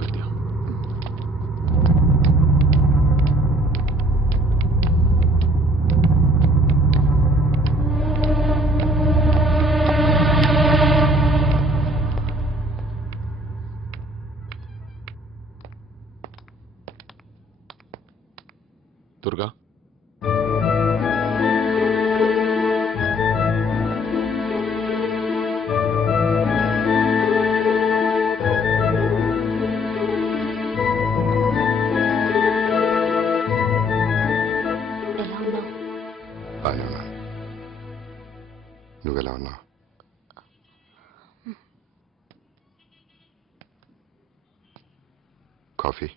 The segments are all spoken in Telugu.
విద్య దుర్గా బాగానే ఉన్నాను. నువ్వెలా ఉన్నావు? కాఫీ?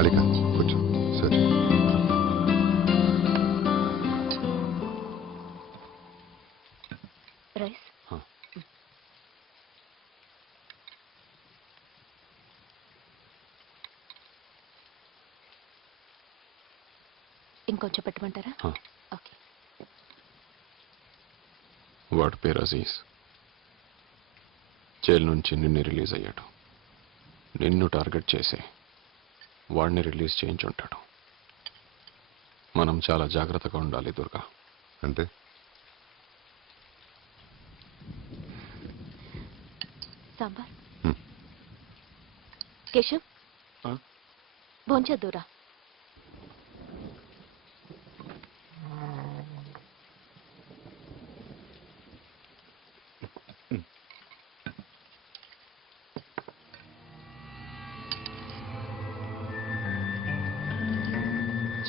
అలీకా కూర్చో. సరే రైస్ ఇంకొంచెం పెట్టమంటారా? ఓకే. వాడి పేరు అజీజ్. జైలు నుంచి నిన్ను రిలీజ్ అయ్యాడు. నిన్ను టార్గెట్ చేసి వాడిని రిలీజ్ చేయించుంటాడు. మనం చాలా జాగ్రత్తగా ఉండాలి దుర్గా. అంటే సాంబార్ కేశవ్ భోంచేద్దురా.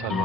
చాలా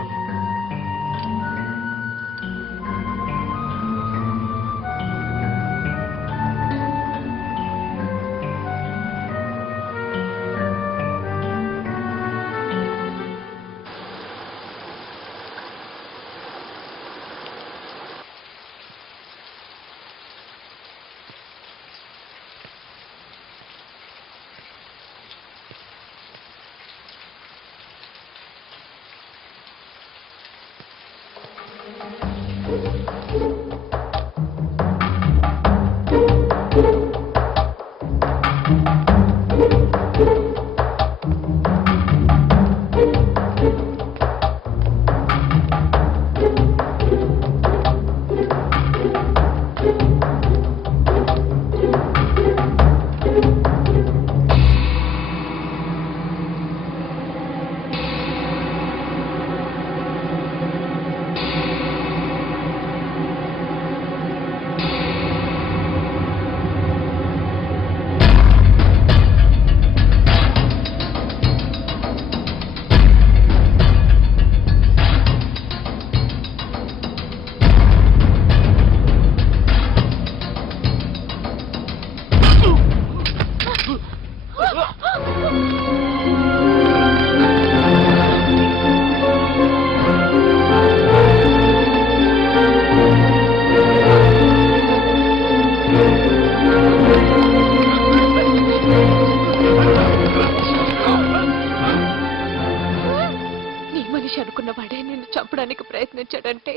అనుకున్నవాడే నిన్ను చంపడానికి ప్రయత్నించాడంటే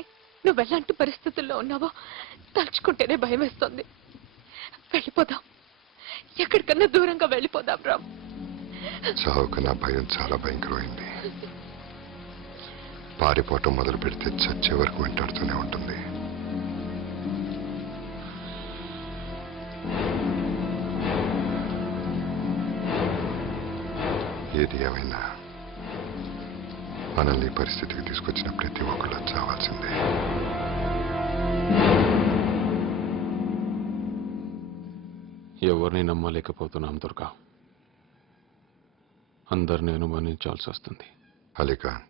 నువ్వెలాంటి పరిస్థితుల్లో ఉన్నావో తలుచుకుంటేనే భయం వేస్తుంది. వెళ్ళిపోదాం, ఎక్కడికన్నా దూరంగా వెళ్ళిపోదాం రామ్. చావుకు నా భయం చాలా భయంకరమైంది. పారిపోవటం మొదలు పెడితే చచ్చే వరకు వెంటాడుతూనే ఉంటుంది. ఏది ఏమైనా మనల్ని పరిస్థితికి తీసుకొచ్చిన ప్రతి ఒక్కళ్ళు చావాల్సిందే. ఎవరిని నమ్మలేకపోతున్నాం దుర్గా. అందరిని అనుమానించాల్సి వస్తుంది. అలీఖాన్,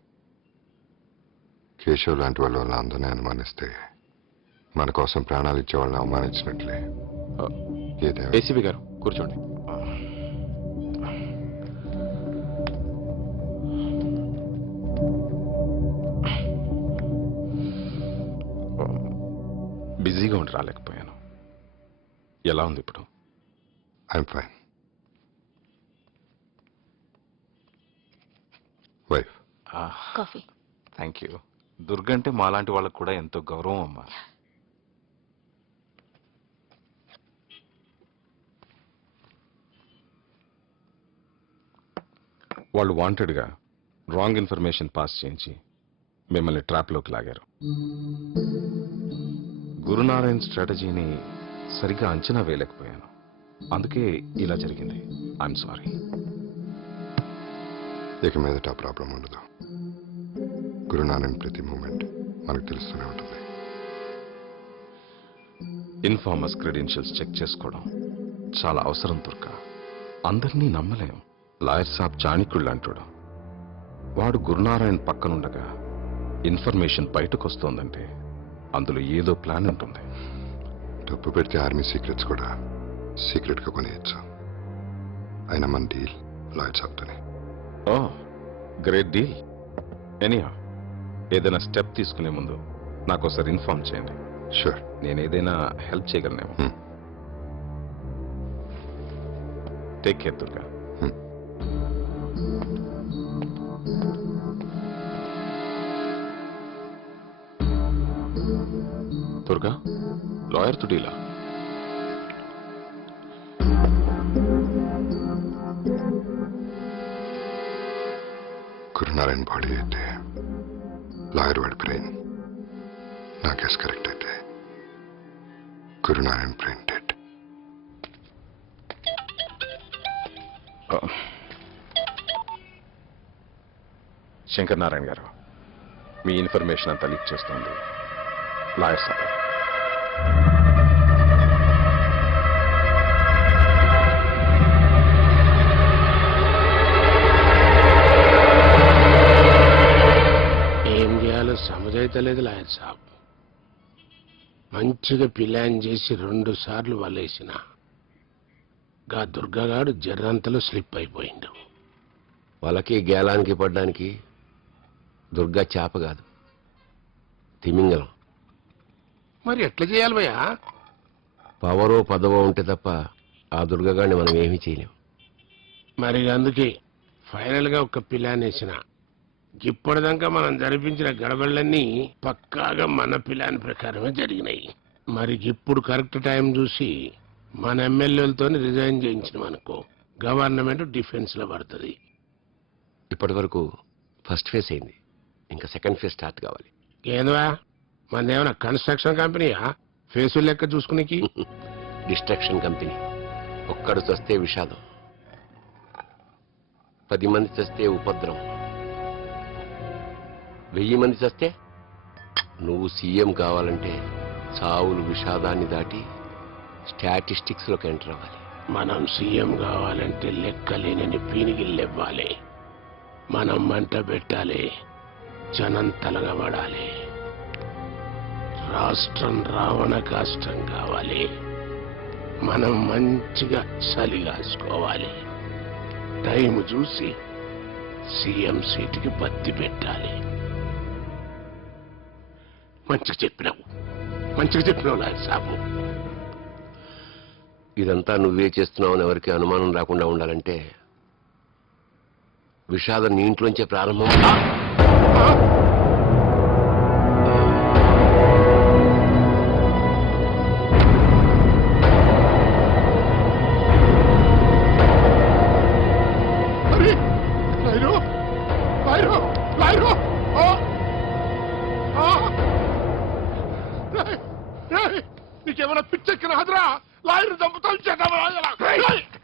కేశవ్ లాంటి వాళ్ళ వల్ల అందరినీ అనుమానిస్తే మన కోసం ప్రాణాలు ఇచ్చే వాళ్ళని అవమానించినట్లే. ఏదేమైనా ఏసీబీ గారు కూర్చోండి. బిజీగా ఉండి రాలేకపోయాను. ఎలా ఉంది ఇప్పుడు? I'm fine. Wife, coffee. Thank you. దుర్గంటే మాలాంటి వాళ్ళకు కూడా ఎంతో గౌరవం అమ్మా. వాళ్ళు వాంటెడ్గా రాంగ్ ఇన్ఫర్మేషన్ పాస్ చేయించి మిమ్మల్ని ట్రాప్లోకి లాగారు. గురునారాయణ్ స్ట్రాటజీని సరిగ్గా అంచనా వేయలేకపోయాను. అందుకే ఇలా జరిగింది. I'm sorry. ఇక మీదట ఆ ప్రాబ్లం ఉండదు. గురునానక్ ప్రతి మూమెంట్ మనకు తెలుస్తూనే ఉంటుంది. ఇన్ఫార్మర్స్ క్రెడెన్షియల్స్ చెక్ చేసుకోవడం చాలా అవసరం దుర్గా. అందరినీ నమ్మలేం. లాయర్ సాబ్ చాణిక్యుళ్ళు అంటాడు. వాడు గురునారాయణ్ పక్కనుండగా ఇన్ఫర్మేషన్ బయటకు వస్తోందంటే అందులో ఏదో ప్లాన్ ఉంటుంది. డబ్బు పెడితే ఆర్మీ సీక్రెట్స్ కూడా సీక్రెట్గా కొనేయచ్చు. అయినా మన డీల్ లాయర్ సాబ్తోనే. ఓ గ్రేట్ డీల్. ఎనీహా, ఏదైనా స్టెప్ తీసుకునే ముందు నాకు ఒకసారి ఇన్ఫార్మ్ చేయండి. షూర్. నేను ఏదైనా హెల్ప్ చేయగలనేమో. Take care Durga. దుర్గా, లాయర్తో డీలా? గురునారాయణ బాడీ అయితే లాయర్ వాడి బ్రెయిన్. నా గెస్ కరెక్ట్ అయితే గురునారాయణ బ్రెయిన్ డెడ్. శంకర్ నారాయణ గారు, మీ ఇన్ఫర్మేషన్ అంతా లీక్ చేస్తోంది లాయర్ సాబ్. ఏం చేయాలో సమజైతలేదు లాయర్ సాబ్. మంచిగా ప్లాన్ చేసి 2 సార్లు వలేసిన గా దుర్గగాడు జర్రంతలో స్లిప్ అయిపోయిండు. వాళ్ళకి గేలానికి పడ్డానికి దుర్గా చేప కాదు, తిమింగలం. మరి ఎట్లా చేయాలి భయ్యా? పవరో పదవో ఉంటే తప్ప ఆ దుర్గగాడిని మనం ఏమీ చేయలేం. మరి అందుకే ఫైనల్ గా ఒక ప్లాన్ వేసిన. ఇప్పటిదాకా మనం జరిపించిన గడబళ్ళన్నీ పక్కాగా మన ప్లాన్ ప్రకారమే జరిగినాయి. మరి ఇప్పుడు కరెక్ట్ టైం చూసి మన ఎమ్మెల్యేలతో రిజైన్ చేయించినాం అనుకో, గవర్నమెంట్ డిఫెన్స్ లో పడుతుంది. ఇప్పటి వరకు ఫస్ట్ ఫేజ్ అయింది, ఇంకా సెకండ్ ఫేజ్ స్టార్ట్ కావాలి. ఏందవా మనదేమన్నా కన్స్ట్రక్షన్ కంపెనీయా ఫేసులు లెక్క చూసుకునేకి? Destruction company. ఒక్కడు చస్తే విషాదం, 10 మంది చస్తే ఉపద్రవం, 1000 మంది చస్తే నువ్వు సీఎం కావాలంటే చావులు విషాదాన్ని దాటి స్టాటిస్టిక్స్ లోకి ఎంటర్ అవ్వాలి. మనం సీఎం కావాలంటే లెక్కలేనని పీనిగిల్లెవ్వాలి. మనం మంట పెట్టాలి, జనం తలగబడాలి. రాష్ట్రం రావణ కాష్టం కావాలి. మనం మంచిగా చలి కాసుకోవాలి. టైం చూసి సీఎం సీటుకి బత్తి పెట్టాలి. మంచిగా చెప్పినావు లాయర్ సాబు. ఇదంతా నువ్వే చేస్తున్నావని ఎవరికి అనుమానం రాకుండా ఉండాలంటే విషాదం నీ ఇంట్లోంచే ప్రారంభం. నీకేమైనా పిచ్చెక్కిన హదరా? లాయర్ చంపుతాను చేద్దాం.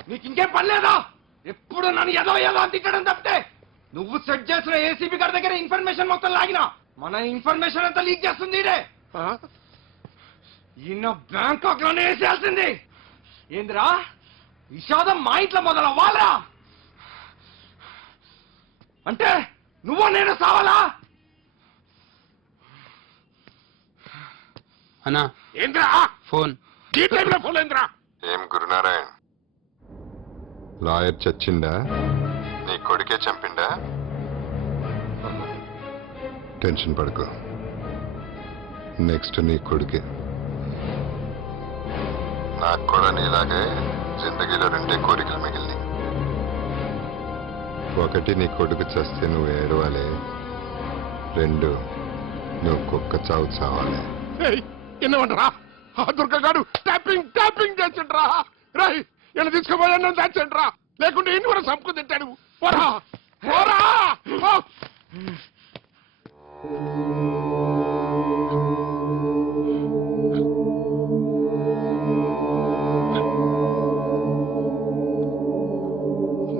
నీకు ఇంకేం పని లేదా? ఎప్పుడు నన్ను ఏదో అని తిట్టడం తప్పితే నువ్వు సెట్ చేసిన ఏసీబీ గారి దగ్గర ఇన్ఫర్మేషన్ మొత్తం లాగినా మన ఇన్ఫర్మేషన్ అంతా లీక్ చేస్తుంది ఈడే. ఈయన బ్యాంకాక్ లోనే వేసేయాల్సింది. ఏందిరా విషాదం మా ఇంట్లో మొదలవ్వాలరా అంటే నువ్వు నేను సావాలా? అన్నా ఏంద్రా ఫోన్. ఈ టైంలో ఫోన్ ఏంద్రా? ఏం గురునారాయణ్, లాయర్ చచ్చిండా? నీ కొడుకే చంపిండా? టెన్షన్ పడుకో, నెక్స్ట్ నీ కొడుకే. నాకు కూడా నీలాగే జిందగీలో 2 కోరికలు మిగిలినాయి. ఒకటి, నీ కొడుకు చస్తే నువ్వు ఏడవాలి. 2, నువ్వు కుక్క చావు చావాలి. ఎన్నమంటారా? ఆ దుర్గగాడు ట్యాపింగ్ చేసిండ్రా. రాయ్ ఇలా తీసుకుపోయాను దాచండ్రా, లేకుంటే ఇన్ని వరకు సంపుకు తింటాడు. పోరా పోరా.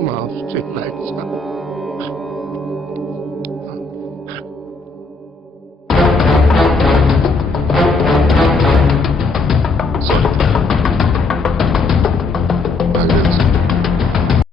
మాఫ్ చేయాలి సార్.